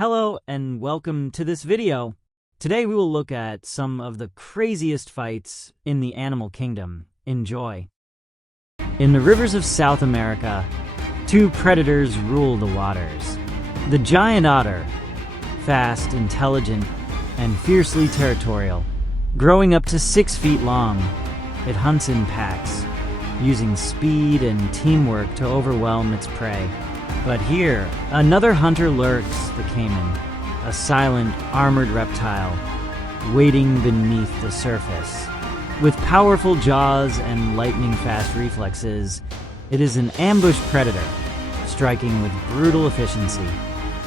Hello and welcome to this video. Today we will look at some of the craziest fights in the animal kingdom. Enjoy. In the rivers of South America, two predators rule the waters. The giant otter, fast, intelligent, and fiercely territorial. Growing up to 6 feet long, it hunts in packs, using speed and teamwork to overwhelm its prey. But here, another hunter lurks, the Caiman, a silent, armored reptile, waiting beneath the surface. With powerful jaws and lightning-fast reflexes, it is an ambush predator, striking with brutal efficiency.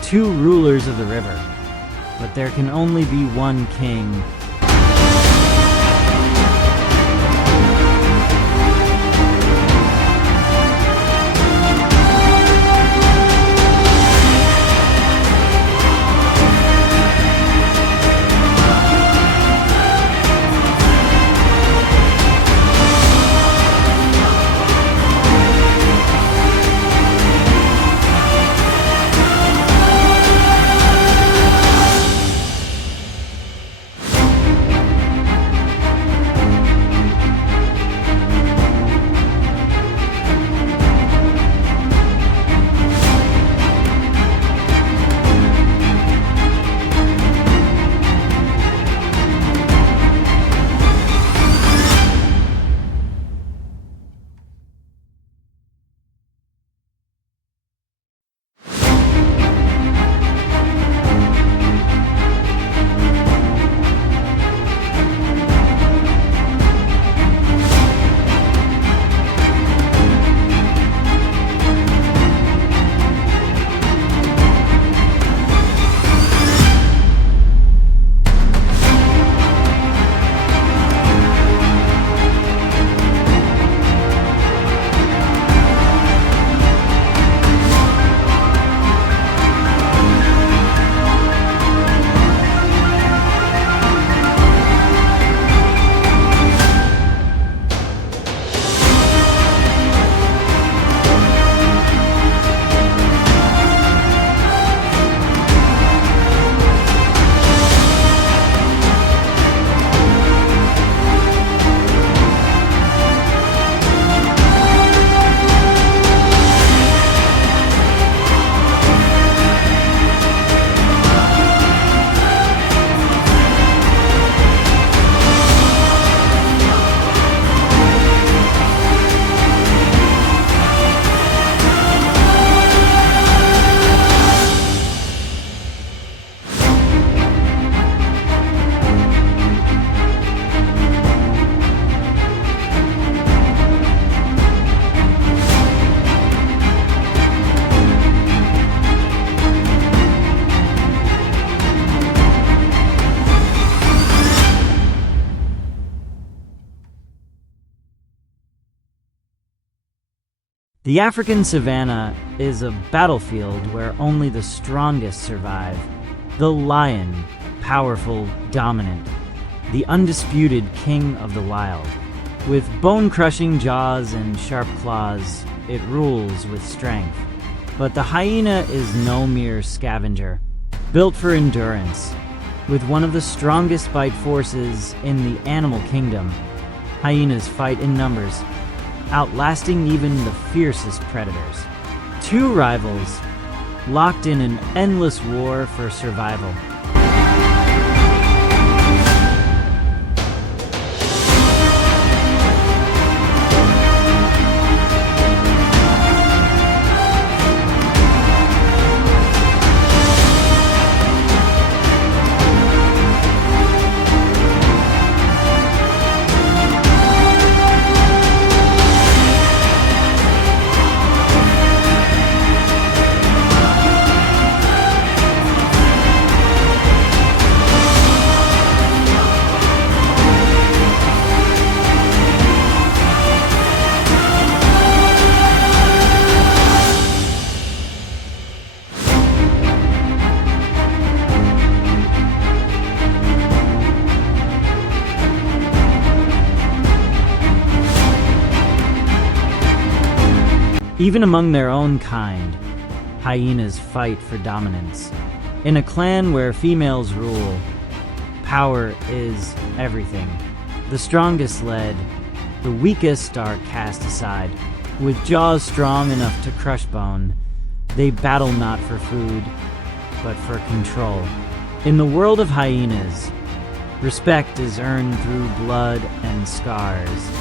Two rulers of the river, but there can only be one king. The African savanna is a battlefield where only the strongest survive. The lion, powerful, dominant, the undisputed king of the wild. With bone-crushing jaws and sharp claws, it rules with strength. But the hyena is no mere scavenger, built for endurance. With one of the strongest bite forces in the animal kingdom, hyenas fight in numbers, outlasting even the fiercest predators. Two rivals, locked in an endless war for survival. Even among their own kind, hyenas fight for dominance. In a clan where females rule, power is everything. The strongest led, the weakest are cast aside. With jaws strong enough to crush bone, they battle not for food, but for control. In the world of hyenas, respect is earned through blood and scars.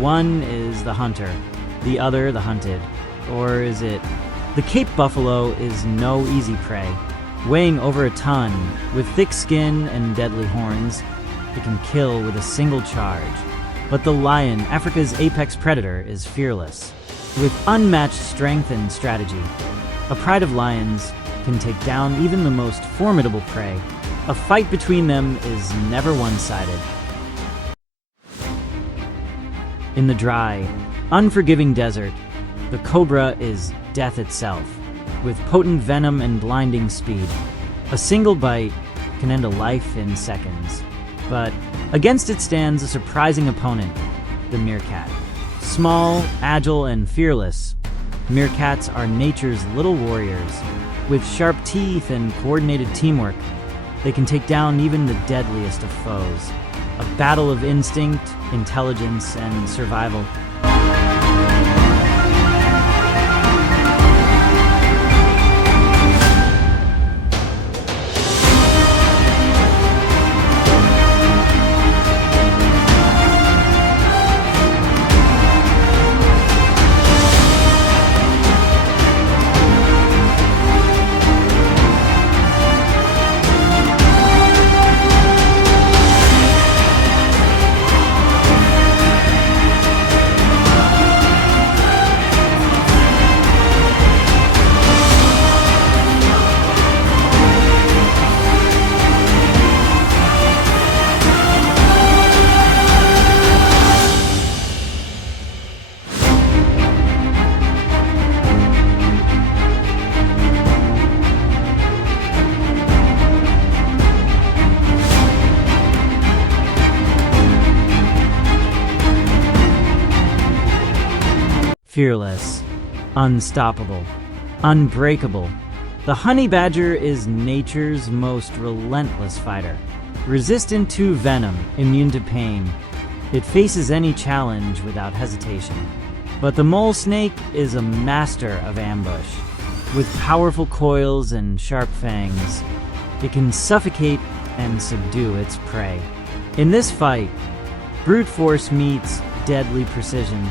One is the hunter, the other the hunted. Or is it? The Cape buffalo is no easy prey. Weighing over a ton, with thick skin and deadly horns, it can kill with a single charge. But the lion, Africa's apex predator, is fearless. With unmatched strength and strategy, a pride of lions can take down even the most formidable prey. A fight between them is never one-sided. In the dry, unforgiving desert, the cobra is death itself, with potent venom and blinding speed. A single bite can end a life in seconds. But against it stands a surprising opponent, the meerkat. Small, agile, and fearless, meerkats are nature's little warriors. With sharp teeth and coordinated teamwork, they can take down even the deadliest of foes. A battle of instinct, intelligence, and survival. fearless, unstoppable, unbreakable. The Honeybadger is nature's most relentless fighter. Resistant to venom, immune to pain, it faces any challenge without hesitation. But the mole snake is a master of ambush. With powerful coils and sharp fangs, it can suffocate and subdue its prey. In this fight, brute force meets deadly precision.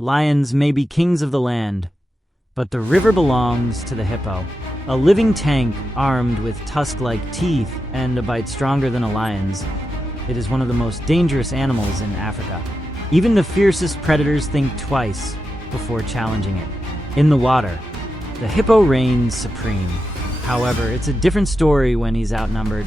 Lions may be kings of the land, but the river belongs to the hippo. A living tank armed with tusk-like teeth and a bite stronger than a lion's, it is one of the most dangerous animals in Africa. Even the fiercest predators think twice before challenging it. In the water, the hippo reigns supreme. However, it's a different story when he's outnumbered.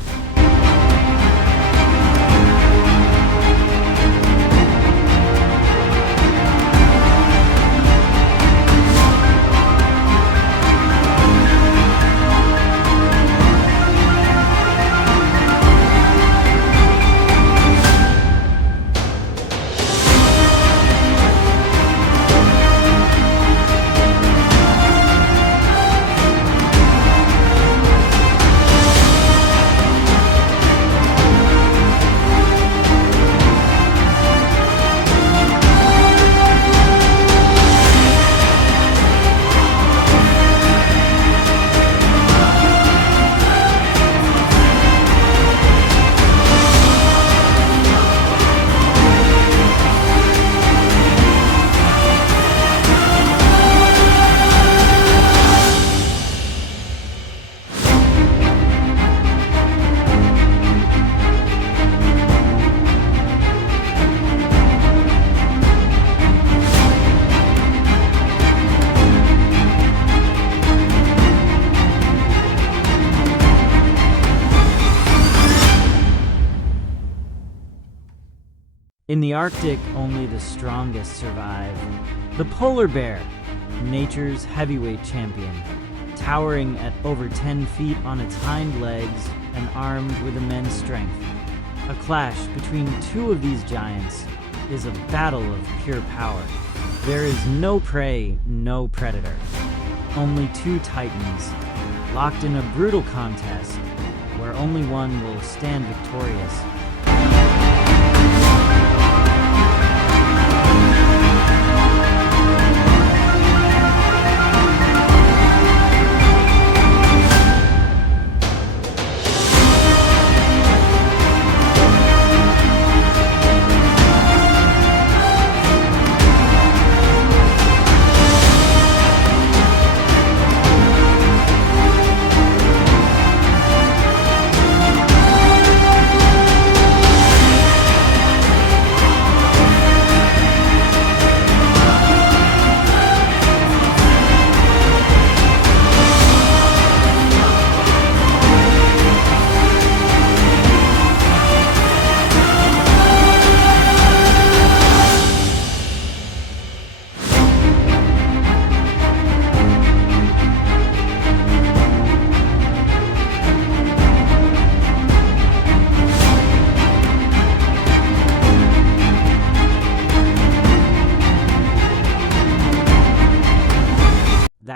In the Arctic, only the strongest survive. The polar bear, nature's heavyweight champion, towering at over 10 feet on its hind legs and armed with immense strength. A clash between two of these giants is a battle of pure power. There is no prey, no predator. Only two titans, locked in a brutal contest where only one will stand victorious.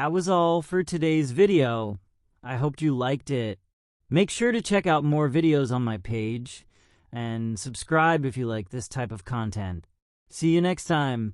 That was all for today's video. I hoped you liked it. Make sure to check out more videos on my page and subscribe if you like this type of content. See you next time.